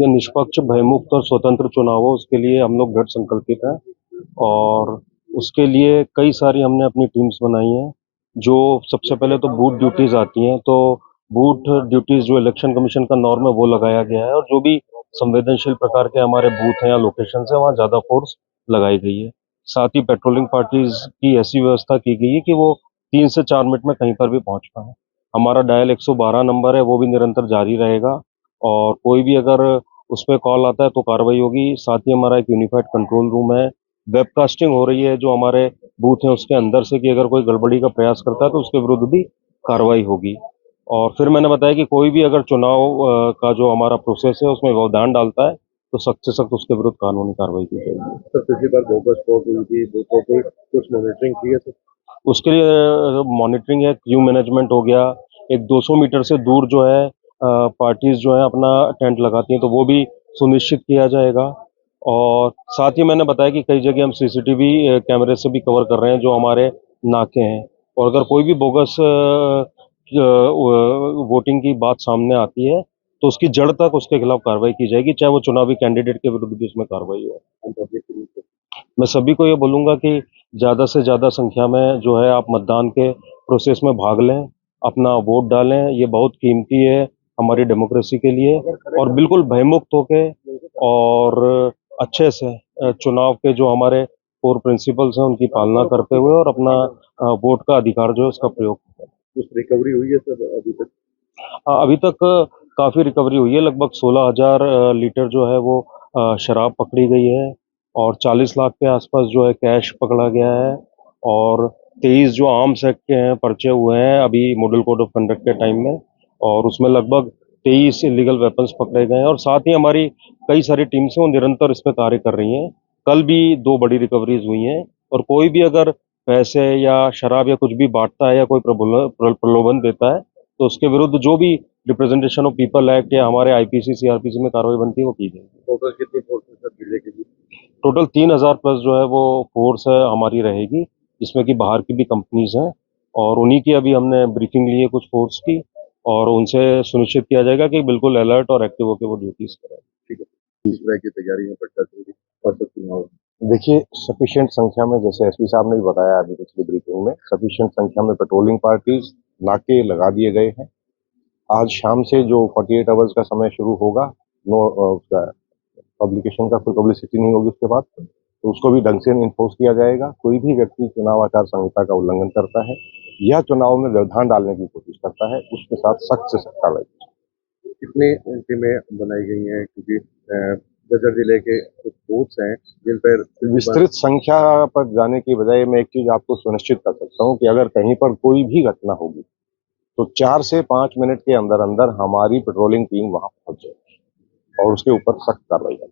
देखिए, निष्पक्ष, भयमुक्त और स्वतंत्र चुनाव हो, उसके लिए हम लोग दृढ़ संकल्पित हैं। और उसके लिए कई सारी हमने अपनी टीम्स बनाई हैं। जो सबसे पहले तो बूथ ड्यूटीज आती हैं, तो बूथ ड्यूटीज जो इलेक्शन कमीशन का नॉर्म है वो लगाया गया है, और जो भी संवेदनशील प्रकार के हमारे बूथ हैं या लोकेशन है वहाँ ज्यादा फोर्स लगाई गई है। साथ ही पेट्रोलिंग पार्टीज की ऐसी व्यवस्था की गई है कि वो 3 से 4 मिनट में कहीं पर भी पहुंच पाए। हमारा डायल 112 नंबर है, वो भी निरंतर जारी रहेगा। और कोई भी अगर उस पर कॉल आता है तो कार्रवाई होगी। साथ ही हमारा एक यूनिफाइड कंट्रोल रूम है। वेबकास्टिंग हो रही है जो हमारे बूथ हैं उसके अंदर से, कि अगर कोई गड़बड़ी का प्रयास करता है तो उसके विरुद्ध भी कार्रवाई होगी। और फिर मैंने बताया कि कोई भी अगर चुनाव का जो हमारा प्रोसेस है उसमें व्यवधान डालता है तो सख्त से सख्त उसके विरुद्ध कानूनी कार्रवाई की जाएगी। सर पिछली बार बोगस वोट हुई थी, बूथों पे कुछ मॉनिटरिंग की है सर? उसके लिए मॉनिटरिंग है, क्यू मैनेजमेंट हो गया। एक 200 मीटर से दूर जो है पार्टीज जो है अपना टेंट लगाती हैं, तो वो भी सुनिश्चित किया जाएगा। और साथ ही मैंने बताया कि कई जगह हम सीसीटीवी कैमरे से भी कवर कर रहे हैं जो हमारे नाके हैं। और अगर कोई भी बोगस वोटिंग की बात सामने आती है तो उसकी जड़ तक उसके खिलाफ कार्रवाई की जाएगी, चाहे वो चुनावी कैंडिडेट के विरुद्ध भी उसमें कार्रवाई हो। हम पब्लिक के लिए मैं सभी को ये बोलूंगा कि ज़्यादा से ज़्यादा संख्या में जो है आप मतदान के प्रोसेस में भाग लें, अपना वोट डालें। ये बहुत कीमती है हमारी डेमोक्रेसी के लिए। और बिल्कुल भयमुक्त होके और अच्छे से चुनाव के जो हमारे कोर प्रिंसिपल्स हैं उनकी पालना करते हुए और अपना वोट का अधिकार जो है उसका प्रयोग करें। कुछ रिकवरी हुई है सर अभी तक? अभी तक काफ़ी रिकवरी हुई है। लगभग 16,000 लीटर जो है वो शराब पकड़ी गई है। और 40 लाख के आसपास जो है कैश पकड़ा गया है। और 23 जो आर्म्स एक्ट के हैं पर्चे हुए हैं अभी मॉडल कोड ऑफ कंडक्ट के टाइम में। और उसमें लगभग 23 इलीगल वेपन्स पकड़े गए हैं। और साथ ही हमारी कई सारी टीम्स हैं वो निरंतर इस पर कार्य कर रही हैं। कल भी 2 बड़ी रिकवरीज हुई हैं। और कोई भी अगर पैसे या शराब या कुछ भी बांटता है या कोई प्रलोभन देता है तो उसके विरुद्ध जो भी रिप्रेजेंटेशन ऑफ पीपल एक्ट या हमारे आईपीसी सीआरपीसी में कार्रवाई बनती है वो की जाएगी। टोटल कितनी फोर्स है सर जिले के लिए? टोटल 3,000 प्लस जो है वो फोर्स है हमारी रहेगी, जिसमें कि बाहर की भी कंपनीज हैं। और उन्हीं की अभी हमने ब्रीफिंग ली है कुछ फोर्स की। और उनसे सुनिश्चित किया जाएगा कि बिल्कुल अलर्ट और एक्टिव होकर वो ड्यूटीज करें। ठीक है, इस तरह की तैयारी में पड़ता चल और सब चुनाव देखिए, सफिशिएंट संख्या में, जैसे एसपी साहब ने भी बताया अभी पिछली ब्रीफिंग में, सफिशिएंट संख्या में पेट्रोलिंग पार्टीज नाके लगा दिए गए हैं। आज शाम से जो 48 आवर्स का समय शुरू होगा, नो उसका पब्लिकेशन का कोई पब्लिसिटी नहीं होगी उसके बाद, तो उसको भी ढंग से इन्फोर्स किया जाएगा। कोई भी व्यक्ति चुनाव आचार संहिता का उल्लंघन करता है या चुनाव में व्यवधान डालने की कोशिश करता है, उसके साथ सख्त से सख्त कार्रवाई। कितने टीमें बनाई गई हैं, क्योंकि बजर जिले के कुछ बूथ्स हैं जिन पर विस्तृत संख्या पर जाने की बजाय मैं एक चीज आपको सुनिश्चित कर सकता हूँ कि अगर कहीं पर कोई भी घटना होगी तो 4 से 5 मिनट के अंदर अंदर हमारी पेट्रोलिंग टीम वहां पहुंच जाएगी और उसके ऊपर सख्त कार्रवाई करेगी।